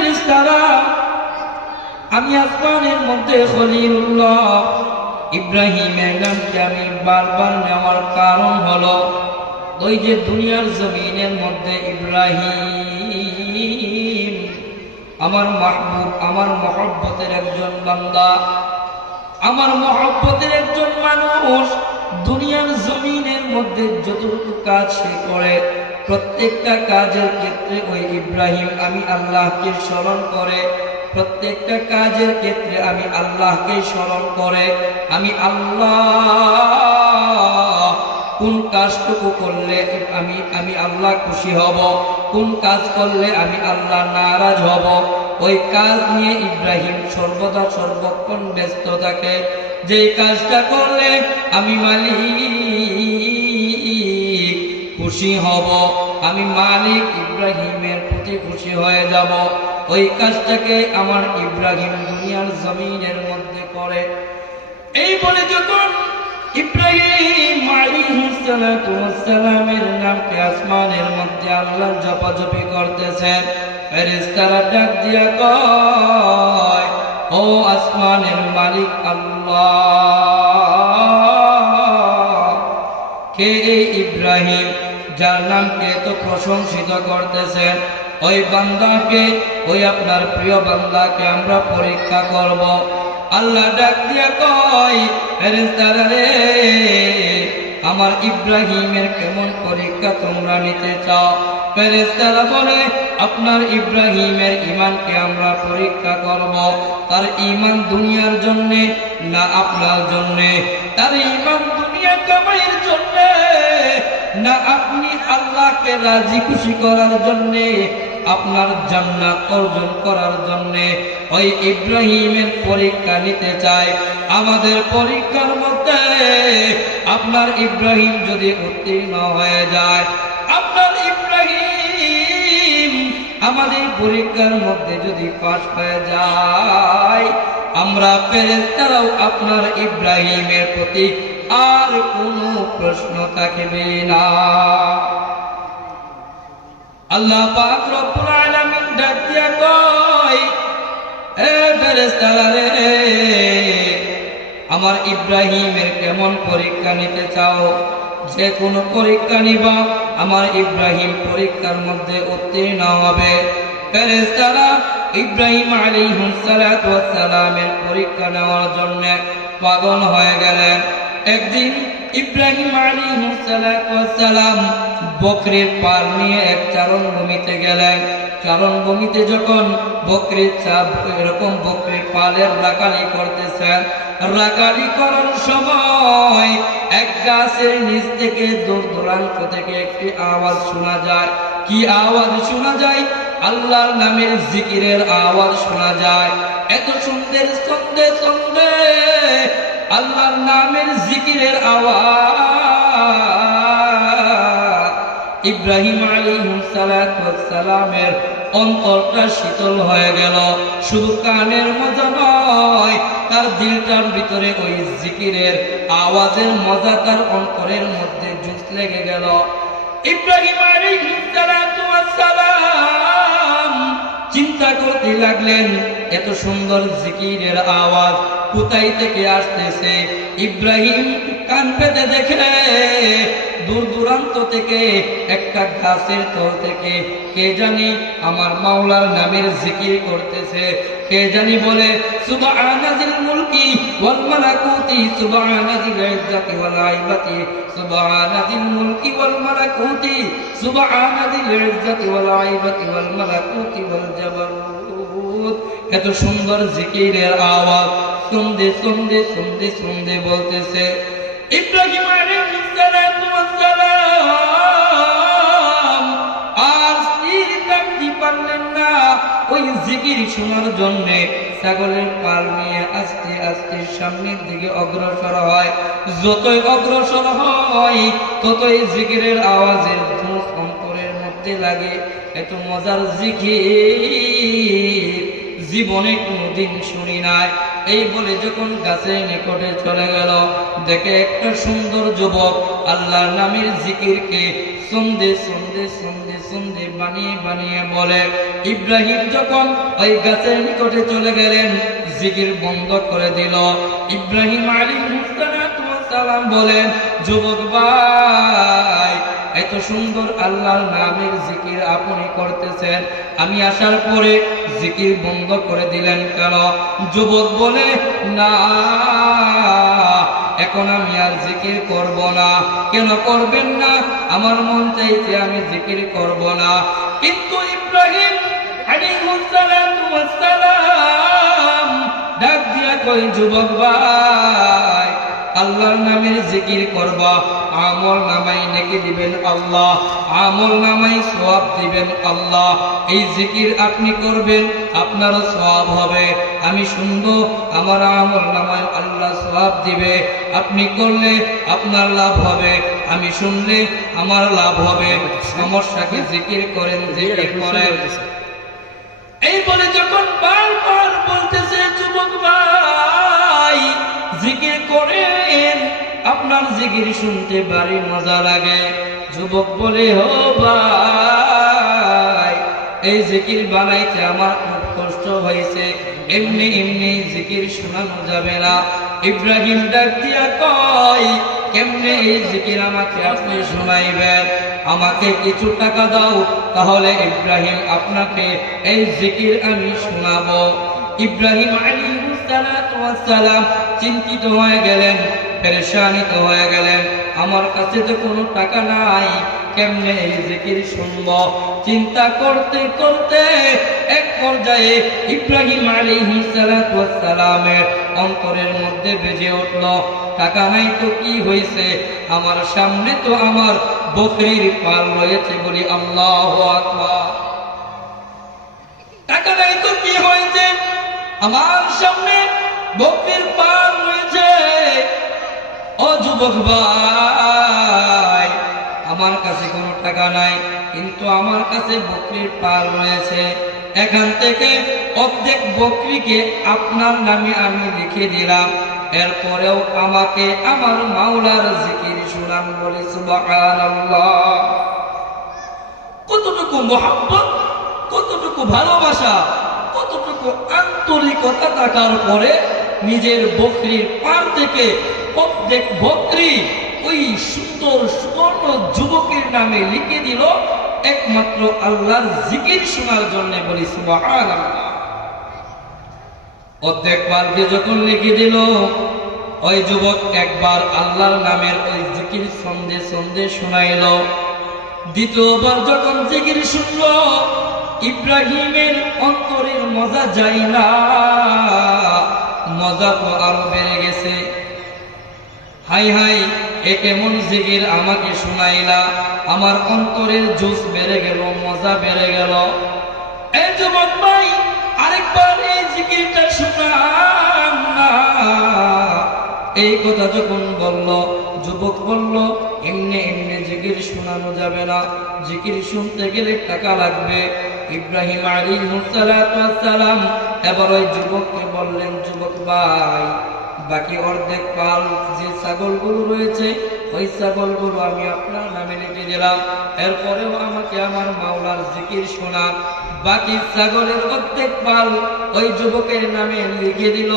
ফেরেশতারা, আমি আসমানের মধ্যে খলিলুল্লাহ ইব্রাহিমের নামকে আমি বারবার নেওয়ার কারণ হলো ওই যে দুনিয়ার জমিনের মধ্যে ইব্রাহিম আমার মাহবুব, আমার মহব্বতের একজন বান্দা, আমার মহব্বতের একজন মানুষ। দুনিয়ার জমিনের মধ্যে যতটুকু কাজ সে করে প্রত্যেকটা কাজের ক্ষেত্রে ওই ইব্রাহিম আমি আল্লাহকে স্মরণ করে, প্রত্যেকটা কাজের ক্ষেত্রে আমি আল্লাহকে স্মরণ করে। আমি আল্লাহ কোন কাজটুকু করলে আমি আল্লাহ খুশি হব, কোন কাজ করলে আমি আল্লাহ নারাজ হব, ওই কাজ নিয়ে ইব্রাহিম সর্বদা সর্বক্ষণ ব্যস্ত থাকে। যে কাজটা করলে আমি মালিক খুশি হব, আমি মালিক ইব্রাহিমের প্রতি খুশি হয়ে যাব, ওই কাজটাকে আমার ইব্রাহিম দুনিয়ার জমিনের মধ্যে করে। এই বলে যখন ইব্রাহিম আলাইহিস সালাতু ওয়াস সালামের নামকে আসমানের মধ্যে আল্লাহ জপাজপি করতেছেন, ফেরেশতারা ডাক দিয়া কয়, ও আসমানের মালিক আল্লাহ, কে এই ইব্রাহিম যার নামকে এত প্রশংসিত করতেছেন? ওই বান্দাকে, ওই আপনার প্রিয় বান্দাকে আমরা পরীক্ষা করব। আল্লাহ ডাক দিয়া কয়, ফেরেশতারা রে, আমার ইব্রাহিমের কেমন পরীক্ষা তোমরা নিতে চাও? ফেরেশতারা বলে, আপনার ইব্রাহিমের ঈমানকে আমরা পরীক্ষা করব। তার ঈমান দুনিয়ার জন্য না আপনার জন্য? তার ঈমান দুনিয়া কামাইয়ের জন্য না আপনি আল্লাহকে রাজি খুশি করার জন্য, আপনার জান্নাত অর্জন করার জন্য? ওই ইব্রাহিমের পরীক্ষা নিতে চায়। আমাদের পরীক্ষার মধ্যে আপনার ইব্রাহিম যদি উত্তীর্ণ হয়ে যায়, আপনার ইব্রাহিম আমাদের পরীক্ষার মধ্যে যদি পাস হয়ে যায়, আমরা ফেরেশতারাও আপনার ইব্রাহিমের প্রতি আর কোনো প্রশ্ন থাকবে না। আল্লাহ পাক রব্বুল আলামিন ডাক দিয়া কয়, এ ফেরেশতারা রে, আমার ইব্রাহিমের কেমন পরীক্ষা নিতে চাও? যে কোনো পরীক্ষা নিবা, আমার ইব্রাহিম পরীক্ষার মধ্যে উত্তীর্ণ হবে। ফেরেশতারা ইব্রাহিম আলাইহিস সালাতু ওয়াস সালামের পরীক্ষা নেওয়ার জন্য পাগল হয়ে গেলেন। একদিন ইব্রাহিম আলাইহিস সালাতু ওয়াস সালাম বকরির পাল নিয়ে এক চারণভূমিতে গেলেন। চারণভূমিতে যখন বকরির চাপ এরকম বকরির পালের রাখালি করতেছেন, রাখালি করার সময় এক গাছের নিচ থেকে দূর দূরান্ত থেকে একটি আওয়াজ শোনা যায়। কি আওয়াজ শোনা যায়? আল্লাহর নামের জিকিরের আওয়াজ শোনা যায়। এত সুন্দর সন্দে সন্দে আল্লাহর নামের জিকিরের আওয়াজ ইব্রাহিম আলাইহিস সালাতু ওয়াস সালামের অন্তরটা শীতল হয়ে গেল। শুধু কানের মজা নয়, তার দিলটার ভিতরে ওই জিকিরের আওয়াজের মজা তার অন্তরের মধ্যে জুস লেগে গেল। ইব্রাহিম আলাইহিস সালাতু ওয়াস সালাম চিন্তা করতে লাগলেন, এত সুন্দর জিকিরের আওয়াজ কোথায় থেকে আসতেছে? ইব্রাহিম কান পেতে দেখে দূর দূরান্ত থেকে একটা গাছের তল থেকে কে জানি আমার মাওলার নামের জিকির করতেছে। কে জানি বলে, সুবহানাজিল মুলকি ওয়াল মালাকুতি সুবহানাজিল ইজ্জাতি ওয়াল আইবাতি সুবহানাজিল মুলকি ওয়াল মালাকুতি সুবহানাজিল ইজ্জাতি ওয়াল আইবাতি ওয়াল মালাকুতি ওয়াল জাবারুত। এত সুন্দর জিকিরের আওয়াজ শুনতে শুনতে শুনতে শুনতে বলতেছে। ইব্রাহিম আলাইহিস সালাতু ওয়াস সালাম আর স্থির থাকতে পারলেন না। ওই জিকির শোনার জন্য ছাগলের পাল নিয়ে আস্তে আস্তে সামনের দিকে অগ্রসর হয়। যতই অগ্রসর হয় ততই জিকিরের আওয়াজের ধূস অন্তরের মধ্যে লাগে। এত মজার জিকির জীবনে কোনোদিন শুনি নাই। এই বলে যখন গাছের নিকটে চলে গেল, দেখে একটা সুন্দর যুবক আল্লাহর নামের জিকিরকে সন্ধে সন্ধে সন্ধে সন্ধে বানিয়ে বানিয়ে বলে। ইব্রাহিম যখন ওই গাছের নিকটে চলে গেলেন, জিকির বন্ধ করে দিল। ইব্রাহিম আলাইহিস সালাম বলেন, যুবক ভাই, এত সুন্দর আল্লাহর নামের জিকির আপনি করতেছেন, আমি আসার পরে জিকির বন্ধ করে দিলেন কেন? যুবক বলে, না, এখন আমি আর জিকির করব না। কেন করবেন না? আমার মন চাইছে আমি জিকির করব না। কিন্তু ইব্রাহিম আলাইহিস সালাম ডাক দিয়া কই, যুবক ভাই, আল্লাহর নামের জিকির করবা, আমল নামাই নেকি দিবেন আল্লাহ, আমল নামাই সওয়াব দিবেন আল্লাহ। এই জিকির আপনি করবেন, আপনারও সওয়াব হবে। আমি শুনবো, আমার আমল নামায় আল্লাহ সওয়াব দিবে। আপনি করলে আপনার লাভ হবে, আমি শুনলে আমার লাভ হবে। সমস্যাকে জিকির করেন, জিকির করেন। এই বলে যখন বারবার বলতেছে, যুবক ভাই, জিকির করেন, আপনার জিকির শুনতে ভারী মজা লাগে। যুবক বলে, ও ভাই, এই জিকির বানাইতে আমার খুব কষ্ট হয়েছে, এমনি এমনি জিকির শোনানো যাবে না। ইব্রাহিম ডাক দিয়া কয়, কেমনে এই জিকির আমাকে আপনি শোনাইবেন? আমাকে কিছু টাকা দাও, তাহলে ইব্রাহিম আপনাকে এই জিকির আমি শোনাবো। ইব্রাহিম আলাইহিস সালাম চিন্তিত হয়ে গেলেন, পেরেশানিত হয়ে গেলেন। আমার কাছে তো কোনো টাকা নাই, কেমনে এই জিকির শুনবো? চিন্তা করতে করতে এক পর্যায়ে ইব্রাহিম আলাইহিস সালামের অন্তরের মধ্যে বেজে উঠল, টাকা নাই তো কি হয়েছে, আমার সামনে তো আমার বকরির পাল রয়েছে, বলি আল্লাহু আকবার। টাকা নাই তো কি হয়েছে, আমার সামনে বকরির পাল রয়েছে। ও যুবক ভাই, আমার কাছে কোনো টাকা নাই, কিন্তু আমার কাছে বকরির পাল রয়েছে। এখান থেকে অর্ধেক বকরিকে আপনার নামে আমি লিখে দিলাম, এরপরেও আমাকে আমার মাওলার জিকির শুনান, বলি সুবহানাল্লাহ। কতটুকু মহব্বত, কতটুকু ভালোবাসা, কতটুকু আন্তরিকতা থাকার পরে নিজের বকরির পাল থেকে প্রত্যেক বকরি ওই সুন্দর সুবর্ণ যুবকের নামে লিখে দিল, একমাত্র আল্লাহর জিকির শোনার জন্য, বলি সুবহানাল্লাহ। অর্ধেক পালকে যখন লিখে দিল, ওই যুবক একবার আল্লাহর নামের ওই জিকির সন্ধে সন্ধে শোনাইল। দ্বিতীয়বার যখন জিকির শুনল, ইব্রাহিমের অন্তরের মজা যায় না, মজা তো আরো বেড়ে গেছে। হাই হাই, এ কেমন জিকির আমাকে শোনাইলা, আমার অন্তরের জোশ বেড়ে গেল, মজা বেড়ে গেল। এই যুবক ভাই, আরেকবার এই জিকিরটা শোনান না। এই কথা যখন বলল, যুবক বলল, এমনি এমনি জিকির শোনানো যাবে না, জিকির শুনতে গেলে টাকা লাগবে। ইব্রাহিম আলাইহিস সালাম এবার ওই যুবককে বললেন, যুবক ভাই, বাকি অর্ধেক পাল যে ছাগলগুলো রয়েছে, ওই ছাগলগুলো আমি আপনার নামে লিখে দিলাম, এরপরেও আমাকে আমার মাওলার জিকির শোনান। বাকি ছাগলের অর্ধেক পাল ওই যুবকের নামে লিখে দিল।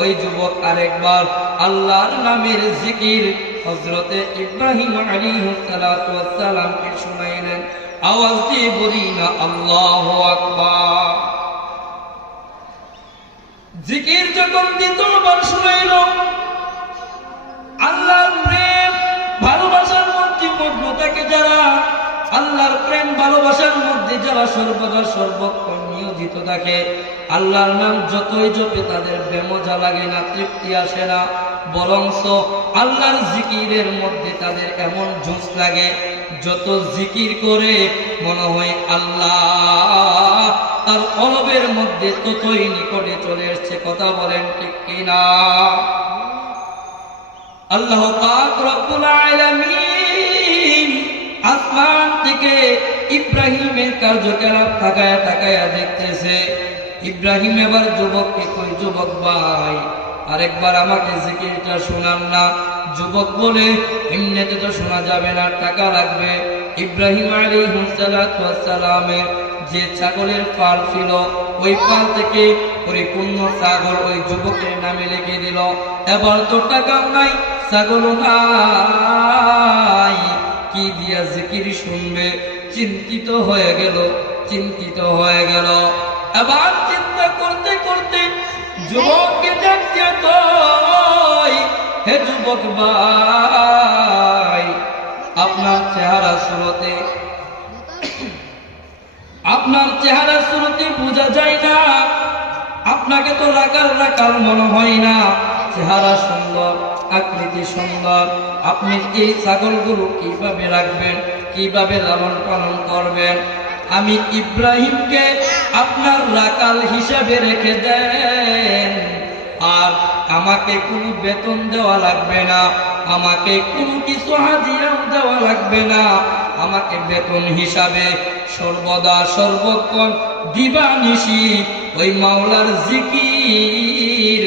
ওই যুবক আরেকবার আল্লাহর নামের জিকির হযরতে ইব্রাহিম আলাইহিস সালামকে শোনাইলেন। আওয়াজ দিয়ে বলি না আল্লাহু আকবার। জিকির যখন দ্বিতীয়বার শুনাইল, আল্লাহর প্রেম ভালোবাসার মধ্যে মগ্ন থাকে যারা, আল্লাহর প্রেম ভালোবাসার মধ্যে যারা সর্বদা সর্বক্ষণ নিয়োজিত থাকে, আল্লাহর নাম যতই জপে তাদের বেমজা লাগে না, তৃপ্তি আসে না, বরংস আল্লাহর জিকিরের মধ্যে তাদের এমন জোশ লাগে, যত জিকির করে মনে হয় আল্লাহ তার কলবের মধ্যে ততই নিকটে চলে এসেছে। কথা বলেন ঠিক কিনা? আল্লাহ পাক রব্বুল আলামিন আসমান থেকে ইব্রাহিমের কার্যকলাপ তাকায়া তাকায়া দেখতেছে। ইব্রাহিম এবার যুবককে কই, যুবক ভাই, আরেকবার আমাকে জিকিরটা শোনান না। যুবক বলে, এমনিতে তো শোনা যাবে না, টাকা লাগবে। ইব্রাহিম আলাইহিস সালাতু ওয়াস সালামের যে ছাগলের পাল ছিল ওই পাল থেকে পরিপূর্ণ ছাগল ওই যুবকের নামে লিখে দিল। এবার তো টাকা নাই, ছাগলও নাই, কি দিয়া জিকির শুনবে? চিন্তিত হয়ে গেল। এবার চিন্তা করতে করতে যুবককে ডাকিয়া কয়, হে যুবক ভাই, আপনার চেহারা শুরুতে বোঝা যায় না, আপনাকে তো রাখাল মনে হয় না, চেহারা সুন্দর, আকৃতি সুন্দর, আপনি এই ছাগলগুলো কিভাবে রাখবেন, কিভাবে লালন পালন করবেন? আমি ইব্রাহিমকে আপনার রাখাল হিসাবে রেখে দেন, আর আমাকে কোনো বেতন দেওয়া লাগবে না, আমাকে কোনো কিছু হাদিয়াও দেওয়া লাগবে না, আমাকে বেতন হিসাবে সর্বদা সর্বক্ষণ দিবানিশি ওই মাওলার জিকির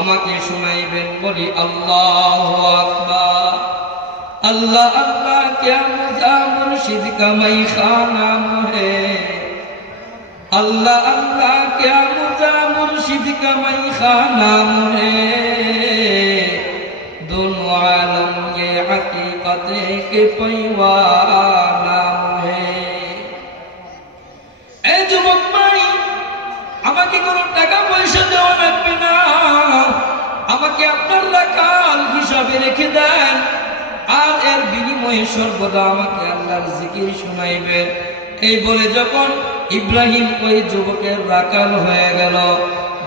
আমাকে শোনাইবেন। বলি আল্লাহু আকবার। अल्लाह अल्लाह क्या मजा मुर्शिद का मई खाना है, अल्लाह अल्लाह क्या मजा मुर्शिद का मई खाना है, दोनों आलम ये हकीकत के पैवाना है। ए যুবক ভাই, আমাকে কোনো টাকা পয়সা দেওয়া লাগবে না, আমাকে আপনার রাখাল হিসাবে রেখে দেন, আর এর বিনিময়ে সর্বদা আমাকে আল্লাহর জিকির শোনাইবে। এই বলে যখন ইব্রাহিম ওই যুবকের রাখাল হয়ে গেল,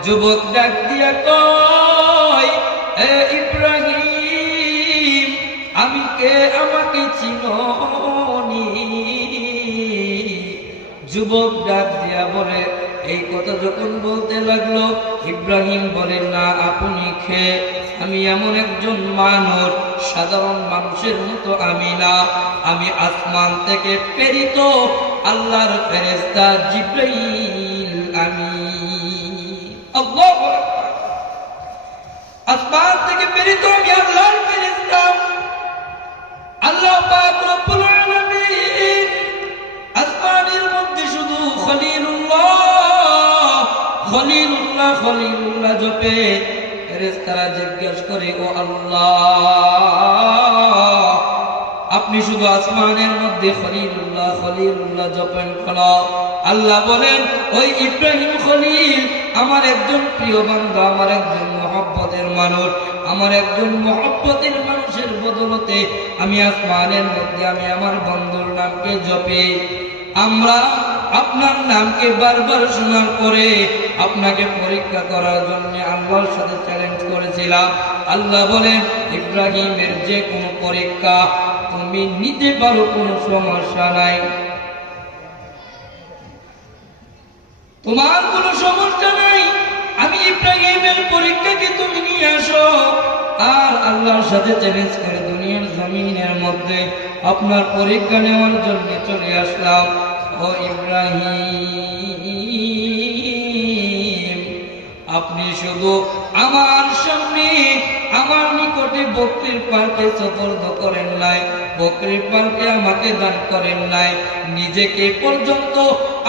যুবক ডাক দিয়া কয়, হে ইব্রাহিম, আমি কে, আমাকে চিনোনি? যুবক ডাক দিয়া বলে, এই কথা যখন বলতে লাগলো, ইব্রাহিম বলে, না, আপনি কে? আমি এমন একজন মানুষ, সাধারণ মানুষের মতো আমি না, আমি আসমান থেকে প্রেরিত আল্লাহর ফেরেশতা জিবরাইল। আমি আল্লাহু আকবার, আসমান থেকে প্রেরিত আমি আল্লাহর ফেরেশতা। আল্লাহ পাক রব্বুল আলামিন আসমানের মধ্যে শুধু খলিলুল্লাহ জপে। ফেরেশতারা জিজ্ঞাসা করে, ও আল্লাহ, আপনি শুধু আসমানের মধ্যে খলিলুল্লাহ জপেন কেন? আল্লাহ বলেন, ওই ইব্রাহিম খলিল আমার একজন প্রিয় বান্দা, আমার একজন মহব্বতের মানুষ, আমার একজন মহব্বতের মানুষের বদলতে আমি আসমানের মধ্যে আমি আমার বন্ধুর নামকে জপি। আমরা আপনার নামকে বারবার শোনার পরে আপনাকে পরীক্ষা করার জন্য আল্লাহর সাথে চ্যালেঞ্জ করেছিলাম। আল্লাহ বলেন, ইব্রাহিমের যে কোনো পরীক্ষা তুমি নিতে পারো, কোনো সমস্যা নাই, তোমার কোনো সমস্যা নাই, আমি ইব্রাহিমের পরীক্ষাকে তুমি নিয়ে আসো। আর আল্লাহর সাথে চ্যালেঞ্জ করে দুনিয়ার জমিনের মধ্যে আপনার পরীক্ষা নেওয়ার জন্য চলে আসলাম। ও ইব্রাহিম, আপনি শুধু আমার সামনে আমার নিকটে বকরির পালকে সুপর্দ করেন নাই, বকরির পালকে আমাকে দান করেন নাই, নিজেকে পর্যন্ত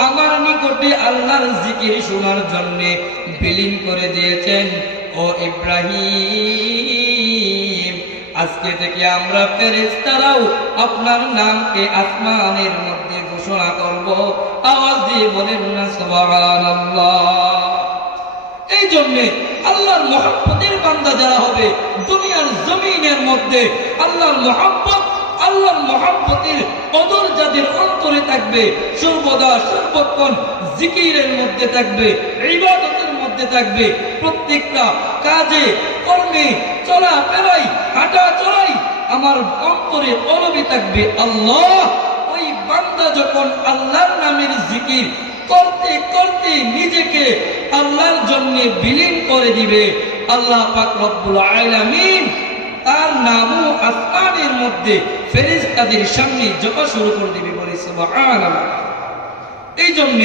আমার নিকটে আল্লাহর জিকির শোনার জন্য বিলীন করে দিয়েছেন। ও ইব্রাহিম, আজকে থেকে আমরা ফেরেশতারাও আপনার নামকে আসমানের মধ্যে ঘোষণা করব। আওয়াজ দিয়ে বলেন না সুবহানাল্লাহ। এই জন্য আল্লাহর মহব্বতের বান্দা যারা হবে দুনিয়ার জমিনের মধ্যে, আল্লাহর মহব্বতের কদর যাদের অন্তরে থাকবে, সর্বদা সর্বক্ষণ জিকিরের মধ্যে থাকবে, ইবাদতের মধ্যে থাকবে, প্রত্যেকটা কাজে কর্মে চলাফেরাই হাঁটা চলাই আমার অন্তরে কলবে থাকবে আল্লাহ। ওই বান্দা যখন আল্লাহর নামের জিকির করতে করতে নিজেকে আল্লাহর জন্য বিলীন করে দিবে, আল্লাহ পাক রব্বুল আলামিন তার নামও আসমানের মধ্যে ফেরেশতাদের সামনে জপা শুরু করে দিবে। বলি সুবহানাল্লাহ। এই জন্য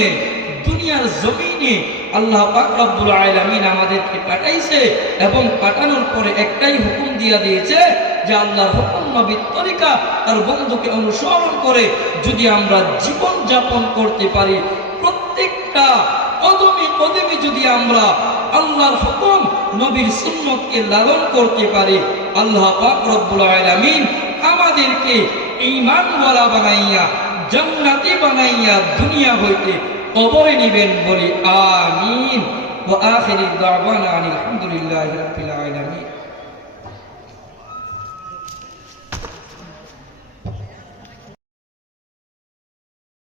দুনিয়ার জমিনে আল্লাহ পাক রব্বুল আলামিন আমাদেরকে পাঠাইছে এবং পাঠানোর পরে একটাই হুকুম দিয়া দিয়েছে যে আল্লাহর হুকুম নবীর তরিকা তার বন্ধুকে অনুসরণ করে যদি আমরা জীবন যাপন করতে পারি, প্রত্যেকটা কদমে কদমে যদি আমরা আল্লাহর হুকুম নবীর সুন্নতকে লালন করতে পারি, আল্লাহ পাক রব্বুল আলামিন আমাদেরকে ঈমানওয়ালা বানাইয়া জান্নাতি বানাইয়া দুনিয়া হইতে কবরে নিবেন বলি আমিন। ওয়া আখিরি দাওয়ানা আলহামদুলিল্লাহি রাব্বিল আলামিন।